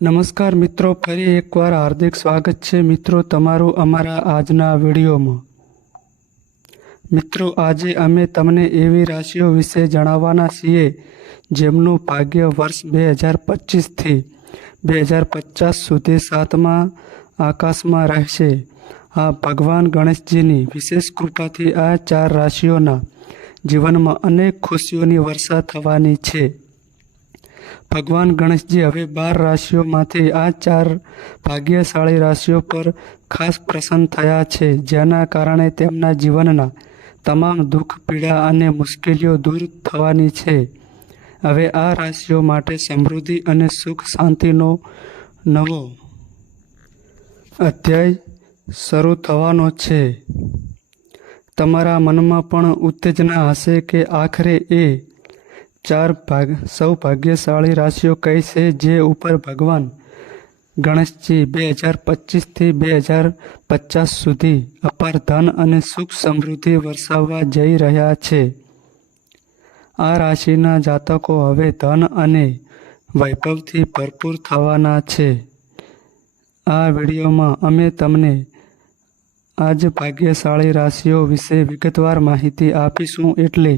નમસ્કાર મિત્રો, ફરી એકવાર હાર્દિક સ્વાગત છે મિત્રો તમારું અમારા આજના વિડીયોમાં। મિત્રો, આજે અમે તમને એવી રાશિઓ વિશે જણાવવાના છીએ જેમનું ભાગ્ય વર્ષ 2025થી 2050 સુધી સાતમા આકાશમાં રહેશે। આ ભગવાન ગણેશજીની વિશેષ કૃપાથી આ 4 રાશિઓના જીવનમાં અનેક ખુશીઓની વર્ષા થવાની છે। ભગવાન ગણેશજી હવે 12 રાશિઓમાંથી આ 4 ભાગ્યશાળી રાશિઓ પર ખાસ પ્રસન્ન થયા છે, જેના કારણે તેમના જીવનના તમામ દુઃખ, પીડા અને મુશ્કેલીઓ દૂર થવાની છે। હવે આ રાશિઓ માટે સમૃદ્ધિ અને સુખ શાંતિનો નવો અધ્યાય શરૂ થવાનો છે। તમારા મનમાં પણ ઉત્તેજના હશે કે આખરે એ 4 સૌભાગ્યશાળી રાશિઓ કઈ છે જે ઉપર ભગવાન ગણેશજી 2025થી 2050 સુધી અપાર ધન અને સુખ સમૃદ્ધિ વરસાવવા જઈ રહ્યા છે। આ રાશિના જાતકો હવે ધન અને વૈભવથી ભરપૂર થવાના છે। આ વિડીયોમાં અમે તમને આજ ભાગ્યશાળી રાશિઓ વિશે વિગતવાર માહિતી આપીશું, એટલે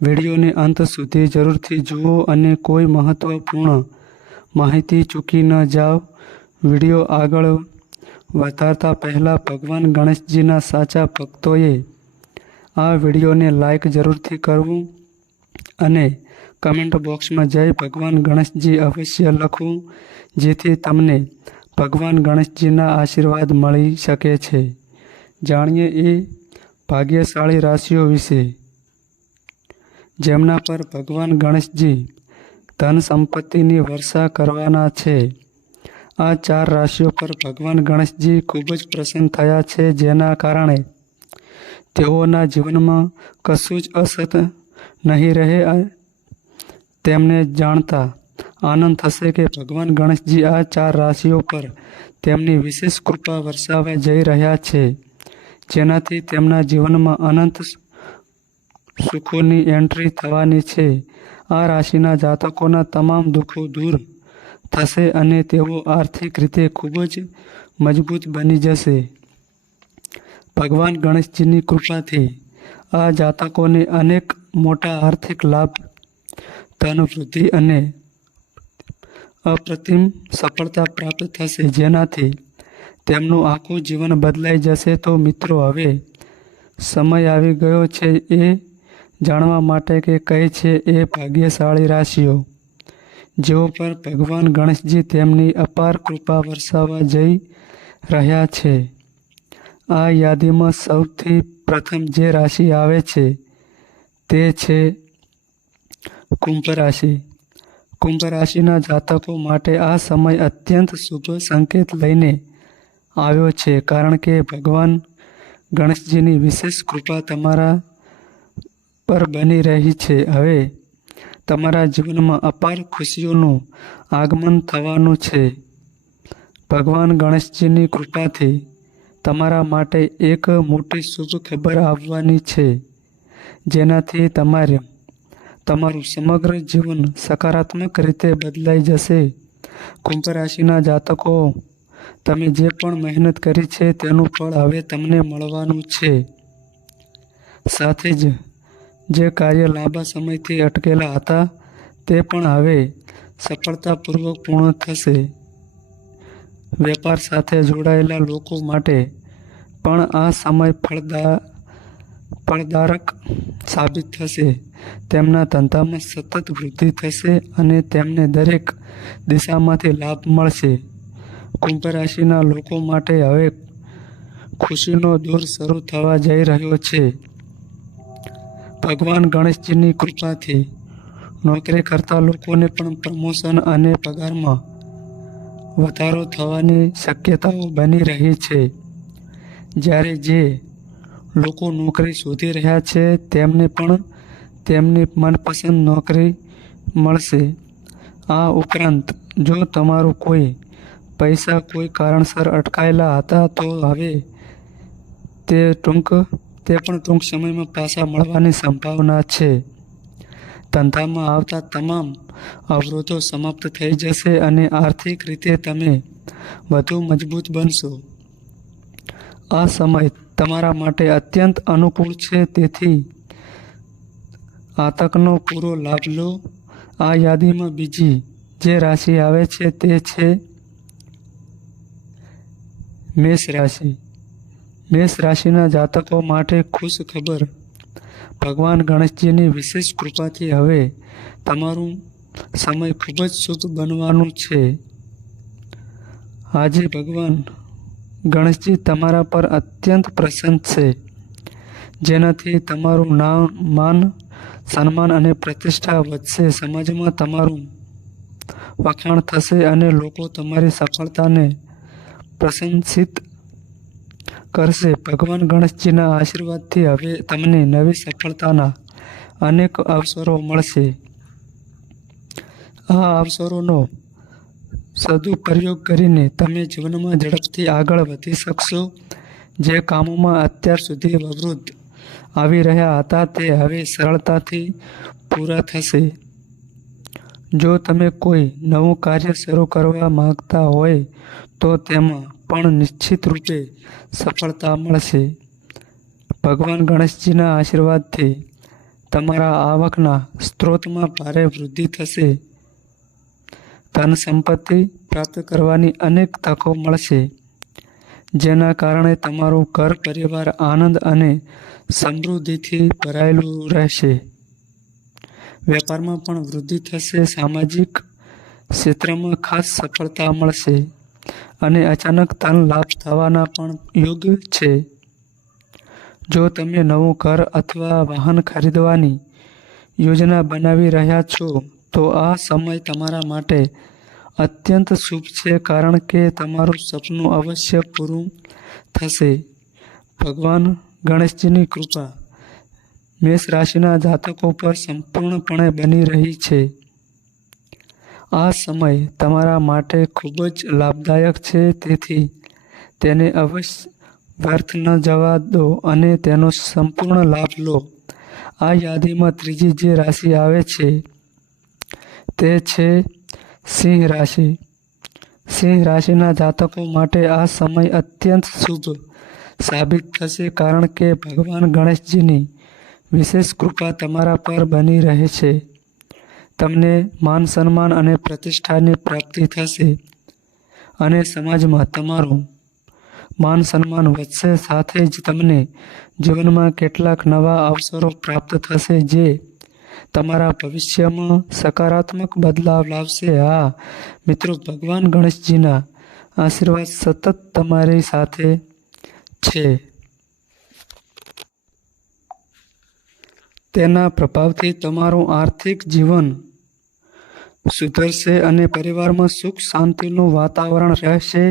વિડીયોને અંત સુધી જરૂરથી જુઓ અને કોઈ મહત્વપૂર્ણ માહિતી ચૂકી ન જાઓ। વિડીયો આગળ વધારતા પહેલાં ભગવાન ગણેશજીના સાચા ભક્તોએ આ વિડીયોને લાઈક જરૂરથી કરવું અને કમેન્ટ બોક્સમાં જય ભગવાન ગણેશજી અવશ્ય લખવું, જેથી તમને ભગવાન ગણેશજીના આશીર્વાદ મળી શકે છે। જાણીએ એ ભાગ્યશાળી રાશિઓ વિશે જેમના પર ભગવાન ગણેશજી ધન સંપત્તિની વર્ષા કરવાના છે। આ 4 રાશિઓ પર ભગવાન ગણેશજી ખૂબ જ પ્રસન્ન થયા છે, જેના કારણે તેઓના જીવનમાં કશું જ અસત નહીં રહે। તેમને જાણતા આનંદ થશે કે ભગવાન ગણેશજી આ 4 રાશિઓ પર તેમની વિશેષ કૃપા વરસાવવા જઈ રહ્યા છે, જેનાથી તેમના જીવનમાં અનંત સુખોની એન્ટ્રી થવાની છે। આ રાશિના જાતકોના તમામ દુઃખો દૂર થશે અને તેઓ આર્થિક રીતે ખૂબ જ મજબૂત બની જશે। ભગવાન ગણેશજીની કૃપાથી આ જાતકોને અનેક મોટા આર્થિક લાભ, ધન વૃદ્ધિ અને અપ્રતિમ સફળતા પ્રાપ્ત થશે, જેનાથી તેમનું આખું જીવન બદલાઈ જશે। તો મિત્રો, હવે સમય આવી ગયો છે એ જાણવા માટે કે કઈ છે એ ભાગ્યશાળી રાશિઓ જેઓ પર ભગવાન ગણેશજી તેમની અપાર કૃપા વરસાવવા જઈ રહ્યા છે। આ યાદીમાં સૌથી પ્રથમ જે રાશિ આવે છે તે છે કુંભ રાશિ। કુંભ રાશિના જાતકો માટે આ સમય અત્યંત શુભ સંકેત લઈને આવ્યો છે, કારણ કે ભગવાન ગણેશજીની વિશેષ કૃપા તમારા પર બની રહી છે। હવે તમારા જીવનમાં અપાર ખુશીઓનું આગમન થવાનું છે। ભગવાન ગણેશજીની કૃપાથી તમારા માટે એક મોટી શુભ ખબર આવવાની છે, જેનાથી તમારું સમગ્ર જીવન સકારાત્મક રીતે બદલાઈ જશે। કુંભ રાશિના જાતકો, તમે જે પણ મહેનત કરી છે તેનું ફળ હવે તમને મળવાનું છે। સાથે જ જે કાર્ય લાંબા સમયથી અટકેલા હતા તે પણ હવે સફળતાપૂર્વક પૂર્ણ થશે। વેપાર સાથે જોડાયેલા લોકો માટે પણ આ સમય ફળદાયક સાબિત થશે। તેમના ધંધામાં સતત વૃદ્ધિ થશે અને તેમને દરેક દિશામાંથી લાભ મળશે। કુંભ રાશિના લોકો માટે હવે ખુશીનો દોર શરૂ થવા જઈ રહ્યો છે। ભગવાન ગણેશજીની કૃપાથી નોકરી કરતા લોકોને પણ પ્રમોશન અને પગારમાં વધારો થવાની શક્યતાઓ બની રહી છે, જ્યારે જે લોકો નોકરી શોધી રહ્યા છે તેમને પણ તેમની મનપસંદ નોકરી મળશે। આ ઉપરાંત જો તમારું કોઈ પૈસા કોઈ કારણસર અટકાયેલા હતા તો હવે તે પણ ટૂંક સમયમાં પાછા મળવાની સંભાવના છે। ધંધામાં આવતા તમામ અવરોધો સમાપ્ત થઈ જશે અને આર્થિક રીતે તમે વધુ મજબૂત બનશો. આ સમય તમારા માટે અત્યંત અનુકૂળ છે, તેથી આ તકનો પૂરો લાભ લો. આ યાદીમાં બીજી જે રાશિ આવે છે તે છે મેષ રાશિ. મેષ રાશિના જાતકો માટે ખુશ ખબર. ભગવાન ગણેશજીની વિશેષ કૃપાથી હવે તમારું સમય ખૂબ જ શુભ બનવાનું છે. આજે ભગવાન ગણેશજી તમારા પર અત્યંત પ્રસન્ન છે, જેનાથી તમારું નામ, માન, સન્માન અને પ્રતિષ્ઠા વધશે. સમાજમાં તમારું વખાણ થશે અને લોકો તમારી સફળતાને પ્રશંસિત કરશે. ભગવાન ગણેશજીના આશીર્વાદથી હવે તમને નવી સફળતાના અનેક અવસરો મળશે. આ અવસરોનો સદુપયોગ કરીને તમે જીવનમાં ઝડપથી આગળ વધી શકશો. જે કામોમાં અત્યાર સુધી અવરોધ આવી રહ્યા હતા તે હવે સરળતાથી પૂરા થશે. જો તમે કોઈ નવું કાર્ય શરૂ કરવા માંગતા હોય તો તેમાં પણ નિશ્ચિત રૂપે સફળતા મળશે. ભગવાન ગણેશજીના આશીર્વાદથી તમારા આવકના સ્ત્રોતમાં ભારે વૃદ્ધિ થશે. ધન સંપત્તિ પ્રાપ્ત કરવાની અનેક તકો મળશે, જેના કારણે તમારું ઘર પરિવાર આનંદ અને સમૃદ્ધિથી ભરાયેલું રહેશે. વેપારમાં પણ વૃદ્ધિ થશે. સામાજિક ક્ષેત્રમાં ખાસ સફળતા મળશે અને અચાનક ધન લાભ થવાના પણ યોગ છે. જો તમે નવું ઘર અથવા વાહન ખરીદવાની યોજના બનાવી રહ્યા છો તો આ સમય તમારા માટે અત્યંત શુભ છે, કારણ કે તમારું સપનું અવશ્ય પૂરું થશે. ભગવાન ગણેશજીની કૃપા મેષ રાશિના જાતકો પર સંપૂર્ણપણે બની રહી છે. આ સમય તમારા માટે ખૂબ જ લાભદાયક છે, તેથી તેને અવશ્ય વ્યર્થ ન જવા દો અને તેનો સંપૂર્ણ લાભ લો. આ યાદીમાં ત્રીજી જે રાશિ આવે છે તે છે સિંહ રાશિ. સિંહ રાશિના જાતકો માટે આ સમય અત્યંત શુભ સાબિત થશે, કારણ કે ભગવાન ગણેશજીની વિશેષ કૃપા તમારા પર બની રહે છે. તમને માન, સન્માન અને પ્રતિષ્ઠાની પ્રાપ્તિ થશે અને સમાજમાં તમારું માન સન્માન વધશે. સાથે જ તમને જીવનમાં કેટલાક નવા અવસરો પ્રાપ્ત થશે જે તમારા ભવિષ્યમાં સકારાત્મક બદલાવ લાવશે. હા મિત્રો, ભગવાન ગણેશજીના આશીર્વાદ સતત તમારી સાથે છે. તેના પ્રભાવથી તમારું આર્થિક જીવન સુધરશે અને પરિવારમાં સુખ શાંતિનું વાતાવરણ રહેશે.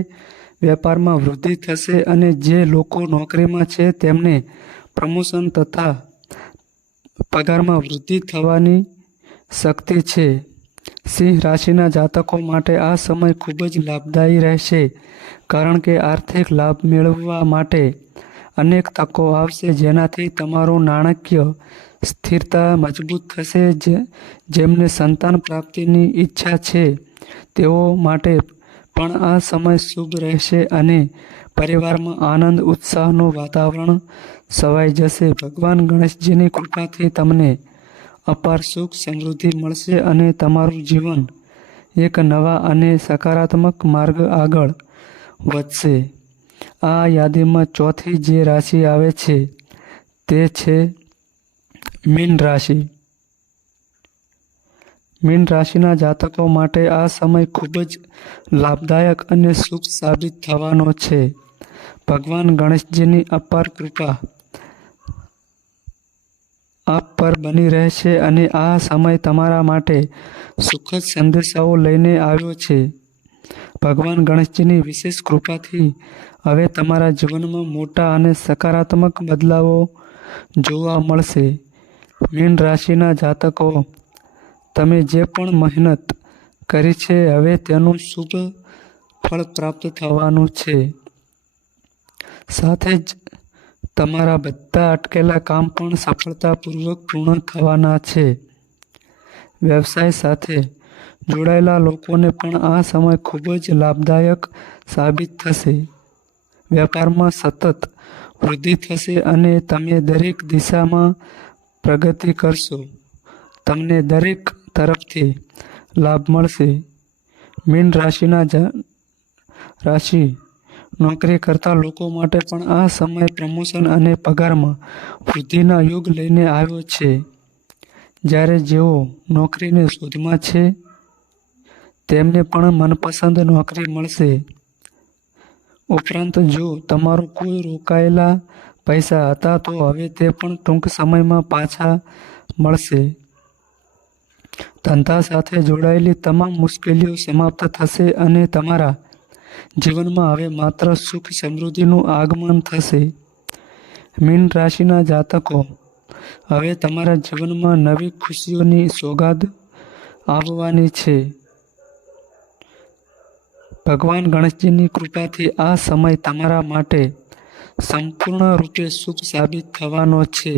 વેપારમાં વૃદ્ધિ થશે અને જે લોકો નોકરીમાં છે તેમને પ્રમોશન તથા પગારમાં વૃદ્ધિ થવાની શક્તિ છે. સિંહ રાશિના જાતકો માટે આ સમય ખૂબ જ લાભદાયી રહેશે, કારણ કે આર્થિક લાભ મેળવવા માટે અનેક તકો આવશે, જેનાથી તમારું નાણાકીય સ્થિરતા મજબૂત થશે. જેમને સંતાન પ્રાપ્તિની ઈચ્છા છે તેઓ માટે પણ આ સમય શુભ રહેશે અને પરિવારમાં આનંદ ઉત્સાહનું વાતાવરણ છવાઈ જશે. ભગવાન ગણેશજીની કૃપાથી તમને અપાર સુખ સમૃદ્ધિ મળશે અને તમારું જીવન એક નવા અને સકારાત્મક માર્ગ આગળ વધશે. આ યાદીમાં ચોથી જે રાશિ આવે છે તે છે મીન રાશિ. મીન રાશિના જાતકો માટે આ સમય ખૂબ જ લાભદાયક અને શુભ સાબિત થવાનો છે. ભગવાન ગણેશજીની અપાર કૃપા આપ પર બની રહેશે અને આ સમય તમારા માટે સુખદ સંદેશાઓ લઈને આવ્યો છે. ભગવાન ગણેશજીની વિશેષ કૃપાથી હવે તમારા જીવનમાં મોટા અને સકારાત્મક બદલાવો જોવા મળશે. મીન રાશિના જાતકો, તમે જે પણ મહેનત કરી છે હવે તેનું શુભ ફળ પ્રાપ્ત થવાનું છે. સાથે જ તમારા બધા અટકેલા કામ પણ સફળતાપૂર્વક પૂર્ણ થવાના છે. વ્યવસાય સાથે જોડાયેલા લોકોને પણ આ સમય ખૂબ જ લાભદાયક સાબિત થશે. વેપારમાં સતત વૃદ્ધિ થશે અને તમે દરેક દિશામાં પ્રગતિ કરશો. તમને દરેક તરફથી લાભ મળશે. મીન રાશિ નોકરી કરતા લોકો માટે પણ આ સમય પ્રમોશન અને પગારમાં વૃદ્ધિના યુગ લઈને આવ્યો છે. જ્યારે જેઓ નોકરીની શોધમાં છે તેમને પણ મનપસંદ નોકરી મળશે. ઉપરાંત જો તમારું કોઈ રોકાયેલા પૈસા હતા તો હવે તે પણ ટૂંક સમયમાં પાછા મળશે. ધંધા સાથે જોડાયેલી તમામ મુશ્કેલીઓ સમાપ્ત થશે અને તમારા જીવનમાં હવે માત્ર સુખ સમૃદ્ધિનું આગમન થશે. મીન રાશિના જાતકો, હવે તમારા જીવનમાં નવી ખુશીઓની સોગાદ આવવાની છે. ભગવાન ગણેશજીની કૃપાથી આ સમય તમારા માટે સંપૂર્ણ રૂપે શુભ સાબિત થવાનો છે.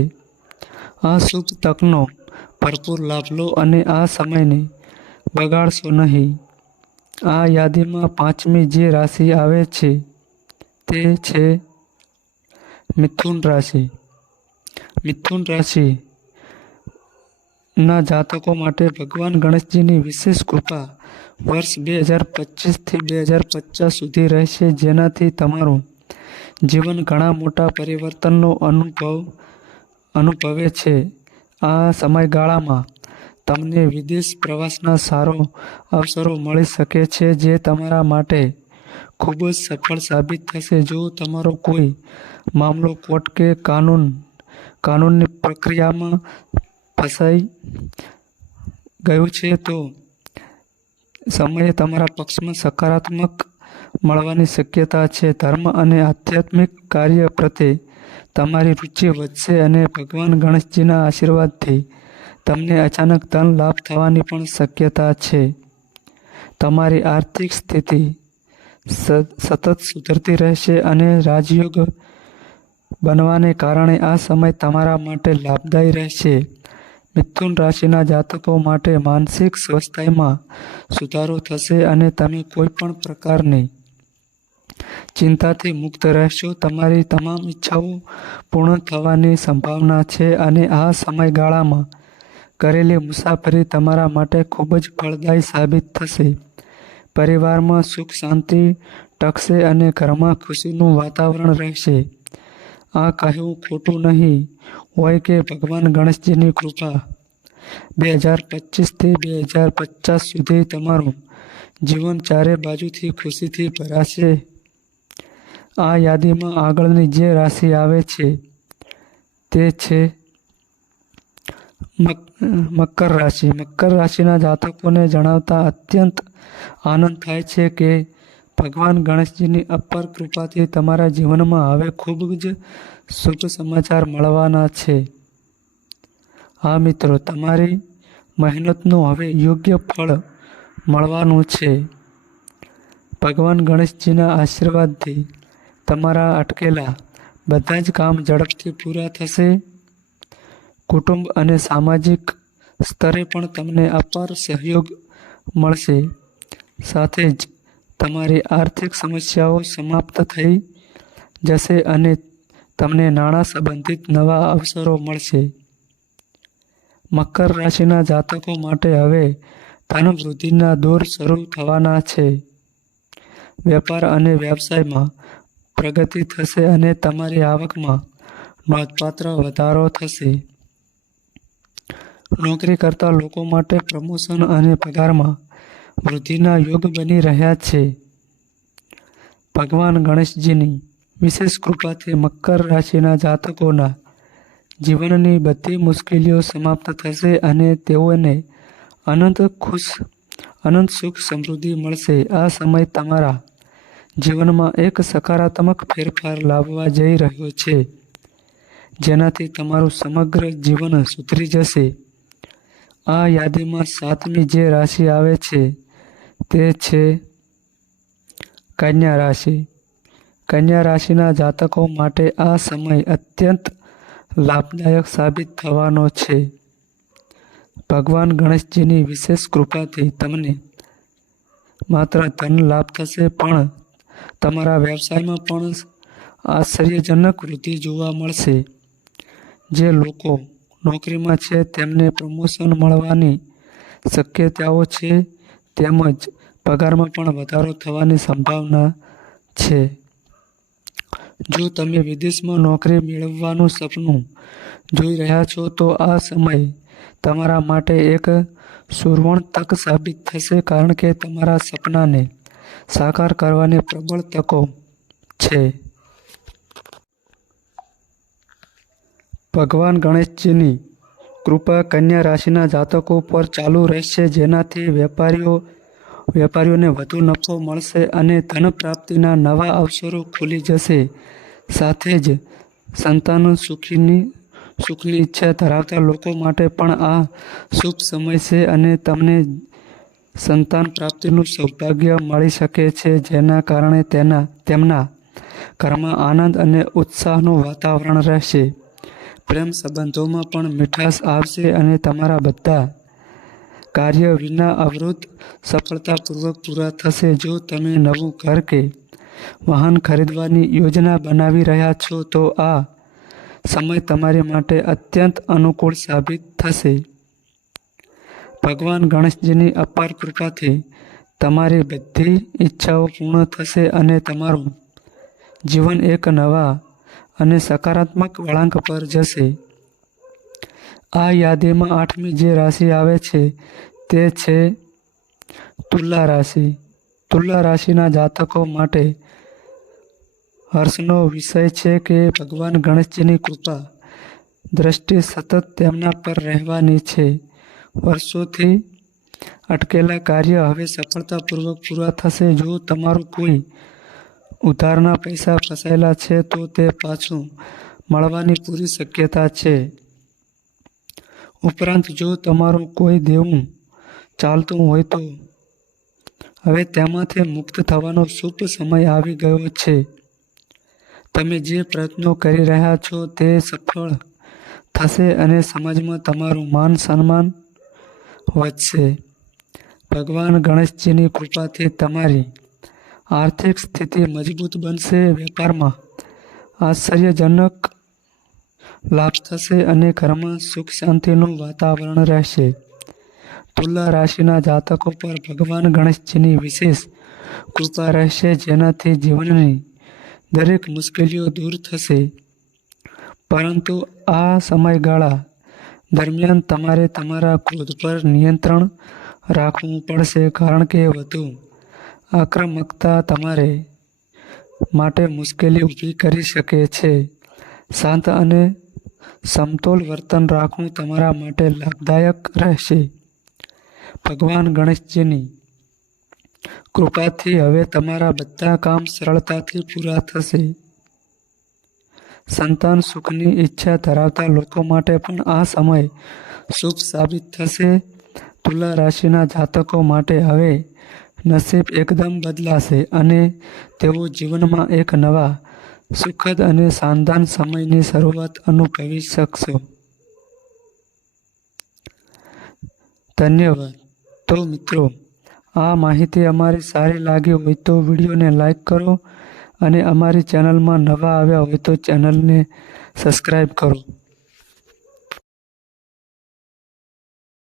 આ શુભ તકનો ભરપૂર લાભ લો અને આ સમયને બગાડશો નહીં. આ યાદીમાં 5મી જે રાશિ આવે છે તે છે મિથુન રાશિ. મિથુન રાશિના જાતકો માટે ભગવાન ગણેશજીની વિશેષ કૃપા વર્ષ 2025થી 2050 સુધી રહેશે, જેનાથી તમારું જીવન ઘણા મોટા પરિવર્તનનો અનુભવે છે. આ સમયગાળામાં તમને વિદેશ પ્રવાસના સારો અવસરો મળી શકે છે, જે તમારા માટે ખૂબ જ સફળ સાબિત થશે. જો તમારો કોઈ મામલો કોર્ટ કે કાનૂનની પ્રક્રિયામાં ફસાઈ ગયો છે તો સમયે તમારા પક્ષમાં સકારાત્મક મળવાની શક્યતા છે. ધર્મ અને આધ્યાત્મિક કાર્ય પ્રત્યે તમારી રુચિ વધશે અને ભગવાન ગણેશજીના આશીર્વાદથી તમને અચાનક ધન લાભ થવાની પણ શક્યતા છે. તમારી આર્થિક સ્થિતિ સતત સુધરતી રહેશે અને રાજયોગ બનવાને કારણે આ સમય તમારા માટે લાભદાયી રહેશે. મિથુન રાશિના જાતકો માટે માનસિક સ્વાસ્થ્યમાં સુધારો થશે અને તમે કોઈ પણ પ્રકારની ચિંતાથી મુક્ત રહેશો. તમારી તમામ ઈચ્છાઓ પૂર્ણ થવાની સંભાવના છે અને આ સમયગાળામાં કરેલી મુસાફરી તમારા માટે ખૂબ જ ફળદાયી સાબિત થશે. પરિવારમાં સુખ શાંતિ ટકશે અને ઘરમાં ખુશીનું વાતાવરણ રહેશે. આ કહેવું ખોટું નહીં હોય કે ભગવાન ગણેશજીની કૃપા 2025થી 2050 સુધી તમારું જીવન ચારે બાજુથી ખુશીથી ભરાશે. આ યાદીમાં આગળની જે રાશિ આવે છે તે છે મકર રાશિ. મકર રાશિના જાતકોને જણાવતા અત્યંત આનંદ થાય છે કે ભગવાન ગણેશજીની અપાર કૃપાથી તમારા જીવનમાં હવે ખૂબ જ શુભ સમાચાર મળવાના છે. હા મિત્રો, તમારી મહેનતનું હવે યોગ્ય ફળ મળવાનું છે. ભગવાન ગણેશજીના આશીર્વાદથી તમારા અટકેલા બધા જ કામ ઝડપથી પૂરા થશે. કુટુંબ અને સામાજિક સ્તરે પણ તમને અપાર સહયોગ મળશે. સાથે જ તમારી આર્થિક સમસ્યાઓ સમાપ્ત થઈ જશે અને તમને નાણાં સંબંધિત નવા અવસરો મળશે. મકર રાશિના જાતકો માટે હવે ધન વૃદ્ધિના દોર શરૂ થવાના છે. વેપાર અને વ્યવસાયમાં પ્રગતિ થશે અને તમારી આવકમાં નોંધપાત્ર વધારો થશે. નોકરી કરતા લોકો માટે પ્રમોશન અને પગારમાં વૃદ્ધિના યોગ બની રહ્યા છે. ભગવાન ગણેશજીની વિશેષ કૃપાથી મકર રાશિના જાતકોના જીવનની બધી મુશ્કેલીઓ સમાપ્ત થશે અને તેઓને અનંત સુખ સમૃદ્ધિ મળશે. આ સમય તમારા જીવનમાં એક સકારાત્મક ફેરફાર લાવવા જઈ રહ્યો છે, જેનાથી તમારું સમગ્ર જીવન સુધરી જશે. આ યાદીમાં 7મી જે રાશિ આવે છે તે છે કન્યા રાશિ. કન્યા રાશિના જાતકો માટે આ સમય અત્યંત લાભદાયક સાબિત થવાનો છે. ભગવાન ગણેશજીની વિશેષ કૃપાથી તમને માત્ર ધન લાભ થશે, પણ તમારા વ્યવસાયમાં પણ આશ્ચર્યજનક વૃદ્ધિ જોવા મળશે. જે લોકો નોકરીમાં છે તેમને પ્રમોશન મળવાની શક્યતાઓ છે, તેમજ પગારમાં પણ વધારો થવાની સંભાવના છે. જો તમે વિદેશમાં નોકરી મેળવવાનું સપનું જોઈ રહ્યા છો, તો આ સમય તમારા માટે એક સુવર્ણ તક સાબિત થશે, કારણ કે તમારા સપનાને સાકાર કરવાની પ્રબળ તકો છે. ભગવાન ગણેશજીની કૃપા કન્યા રાશિના જાતકો પર ચાલુ રહેશે, જેનાથી વેપારીઓને વધુ નફો મળશે અને ધન પ્રાપ્તિના નવા અવસરો ખુલી જશે. સાથે જ સંતાન સુખની ઈચ્છા ધરાવતા લોકો માટે પણ આ શુભ સમય છે અને તમને સંતાન પ્રાપ્તિનું સૌભાગ્ય મળી શકે છે, જેના કારણે તેમના ઘરમાં આનંદ અને ઉત્સાહનું વાતાવરણ રહેશે. પ્રેમ સંબંધોમાં પણ મીઠાશ આવશે અને તમારા બધા કાર્ય વિના અવરોધ સફળતાપૂર્વક પૂરા થશે. જો તમે નવું ઘર કે વાહન ખરીદવાની યોજના બનાવી રહ્યા છો, તો આ સમય તમારી માટે અત્યંત અનુકૂળ સાબિત થશે. ભગવાન ગણેશજીની અપાર કૃપાથી તમારી બધી ઈચ્છાઓ પૂર્ણ થશે અને તમારું જીવન એક નવા અને સકારાત્મક વળાંક પર જશે. આ યાદીમાં 8મી જે રાશિ આવે છે તે છે તુલા રાશિ. તુલા રાશિના જાતકો માટે હર્ષનો વિષય છે કે ભગવાન ગણેશજીની કૃપા દ્રષ્ટિ સતત તેમના પર રહેવાની છે. વર્ષોથી અટકેલા કાર્ય હવે સફળતાપૂર્વક પૂરા થશે. જો તમારું કોઈ ઉધારના પૈસા ફસાયેલા છે, તો તે પાછું મળવાની પૂરી શક્યતા છે. ઉપરાંત જો તમારું કોઈ દેવું ચાલતું હોય તો હવે તેમાંથી મુક્ત થવાનો શુભ સમય આવી ગયો છે. તમે જે પ્રયત્નો કરી રહ્યા છો તે સફળ થશે અને સમાજમાં તમારું માન સન્માન વધશે. ભગવાન ગણેશજીની કૃપાથી તમારી આર્થિક સ્થિતિ મજબૂત બનશે. વેપારમાં આશ્ચર્યજનક લાભ થશે અને ઘરમાં સુખ શાંતિનું વાતાવરણ રહેશે. તુલા રાશિના જાતકો પર ભગવાન ગણેશજીની વિશેષ કૃપા રહેશે, જેનાથી જીવનની દરેક મુશ્કેલીઓ દૂર થશે. પરંતુ આ સમયગાળા દરમિયાન તમારે તમારા ક્રોધ પર નિયંત્રણ રાખવું પડશે, કારણ કે વધુ આક્રમકતા તમારે માટે મુશ્કેલી ઊભી કરી શકે છે. શાંત અને સમતોલ વર્તન રાખવું તમારા માટે લાભદાયક રહેશે. ભગવાન ગણેશજીની કૃપાથી હવે તમારા બધા કામ સરળતાથી પૂરા થશે. સંતાન સુખની ઈચ્છા ધરાવતા લોકો માટે પણ આ સમય શુભ સાબિત થશે. તુલા રાશિના જાતકો માટે હવે નસીબ એકદમ બદલાશે અને તેઓ જીવનમાં એક નવા સુખદ અને શાનદાર સમયની શરૂઆત અનુભવી શકશો. ધન્યવાદ. તો મિત્રો, આ માહિતી અમારી સારી લાગી હોય તો વિડીયોને લાઈક કરો અને અમારી ચેનલમાં નવા આવ્યા હોય તો ચેનલને સબસ્ક્રાઈબ કરો.